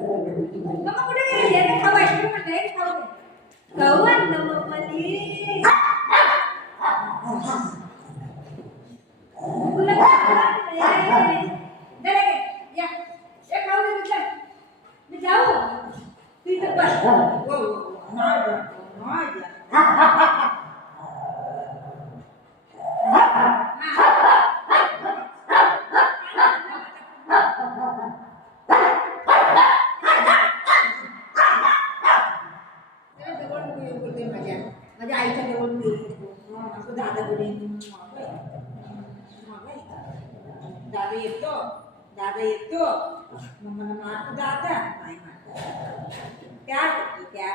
Mamma कुठे गेली? हे खाऊ आईस्क्रीम म्हटलं, हे खाऊ दे. खाऊ आणलं मम्मानी. तुला खाऊ आणलंय. दे रे, या. हे खाऊ दे तुला. मी जाऊ. तू इथं बस. हो, नाही द्या. नाही द्या. माझ्या आईच्या जवळ असं दादा दादा येतो, दादा येतो, मग मला मारतो दादा, नाही मारतो त्या त्या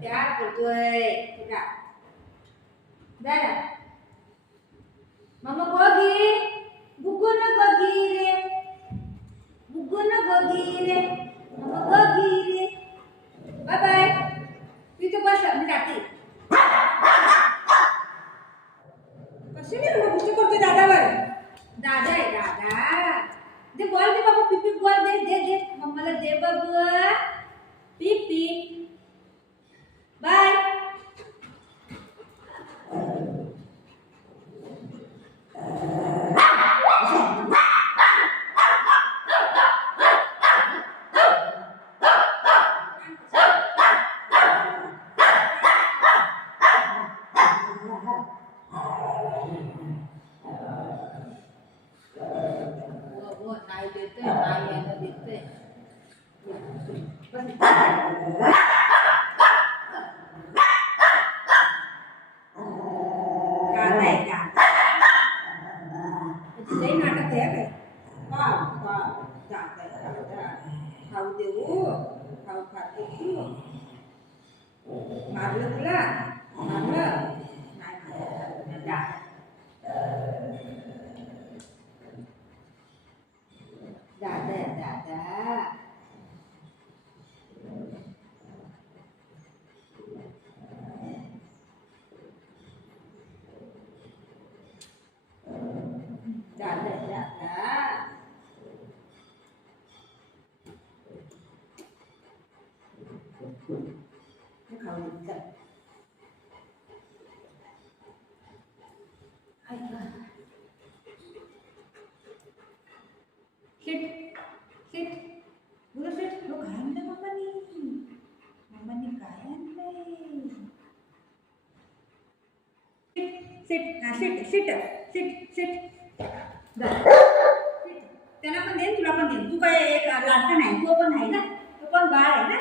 प्यार करतोय का दादा. मम्मा गोगी गुगु न गोगी रे, गुगु न गोगी रे, मम्मा गोगी रे. Bye bye. तिथे बस, मी जाते. कशी नाही गोष्टी करतोय दादावर. दादा आहे दादा. दे बॉल दे बाबा, पिपी बॉल दे दे दे मम्माला दे बाबू. पिपी बाय. नाही देते, नाही यायला देते. नाटक आहे खाऊ देऊ, खाऊ खाते तू. मारलं तुला, मारलं नाही मारलं. दादा दादा दादा दादा खाऊ चल. Sit, sit. Udah sit. Lo काय आणलंय मम्मानी? मम्मानी काय आणलंय? Sit, sit. हा sit, sit, sit, sit. त्याला पण दे, तुला पण दे. तू काय एक लाडका नाही, तो पण आहे ना. तो पण बाळ आहे ना.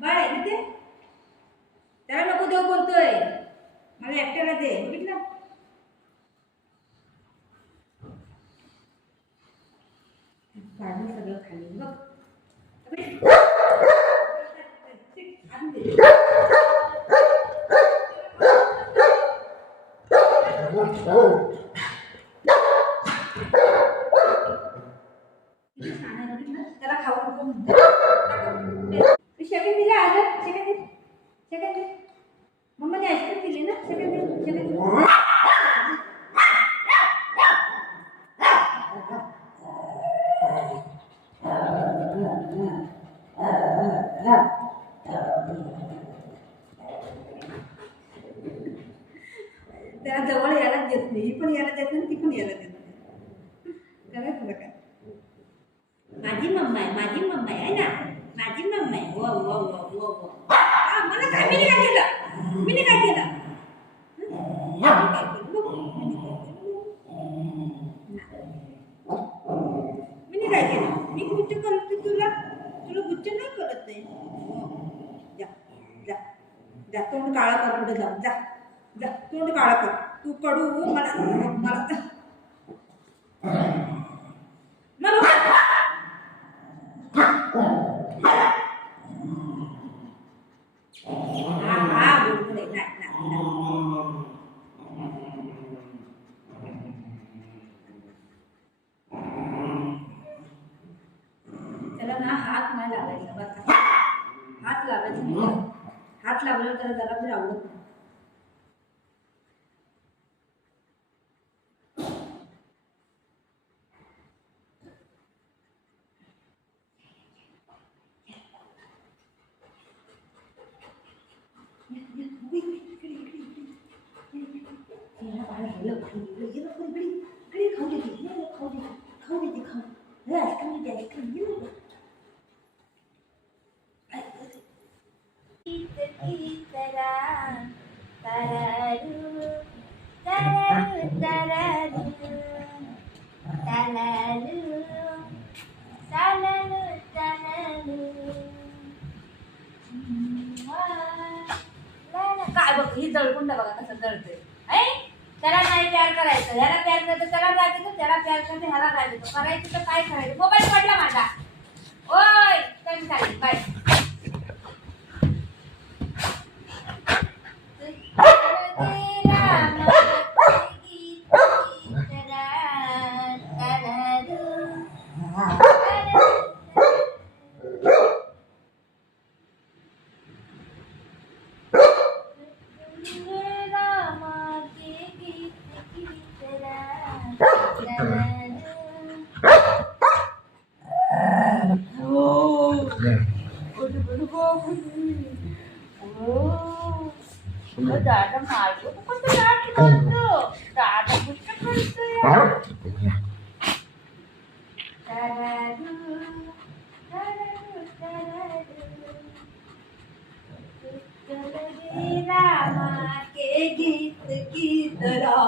बाळ आहे ना ते. त्याला नको देऊ बोलतोय. मला एकट्याला दे. बघितलं? काढून सगळं खाली बघ. त्याला खाऊ नको सेकंड दिला आज. सेकंड मम्माने आईस्क्रीम दिली ना. सेकंड त्याला जवळ यायला देत नाही. ही पण यायला देत नाही, ती पण यायला देत नाही. करायचं काय. माझी मम्मा आहे, माझी मम्मा आहे ना. माझी मम्मा आहे. वो वो वो वो वो. मला काय, मी काय केलं? मी काय केलं? मी काय केलं? मी गुच्छ करते तुला. तुला गुच्छ नाही करत नाही. जा जा जा. तोंड काळा कर. पुढे जा जा जा. तोंड काळा कर. तू कडू मला मला त्याला ना हात नाही लागायचा बरं का. हात लागायचा नाही. हात लावल्यावर त्याला जरा तरी आवडत नाही. काय बघ ही जळकुंड बघा कसं जळतंय. त्याला नाही प्यार करायचं, ह्याला प्यार करायचं त्याला राग येतो, त्याला प्यार करायचं ह्याला राग येतो. करायचं तर काय करायचं. मोबाईल पडला माझा. ओय टाइम चालेल बाय. दादा मारतो पण तो दाट मारतो. दादा पुष्ट करतोय. रामा के गीत की तरह,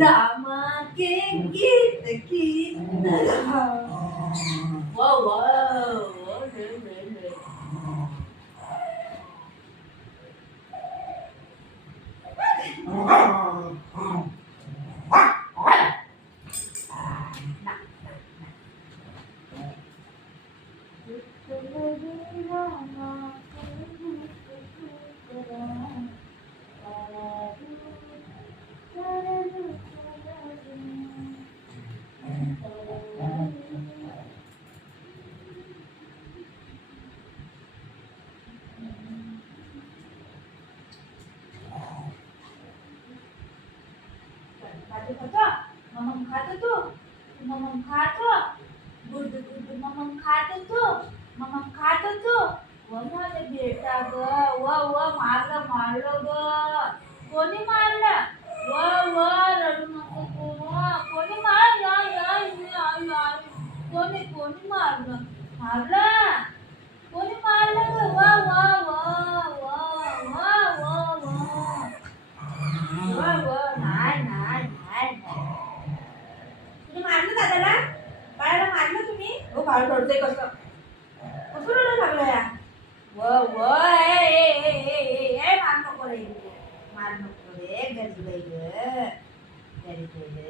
रामा के गीत की तरह. वाह वाह. मम खातो तू, मम खातो. गुड गुड मम खातो तू, मम खातो तू. व माझा बेटा ग, व मारलं मारलं ग. कोणी मारलं? व रडू नको तू. कोणी मारलं? कोणी कोणी मारलं? मारलं कोणी मारलं ग? मारलं दादाला? बाळाला मारलं तुम्ही? हो बाळ रडतंय कसं रडू लागलं या. मार नको रे, मार नको रे. गरीब आहे ग, गरीब आहे.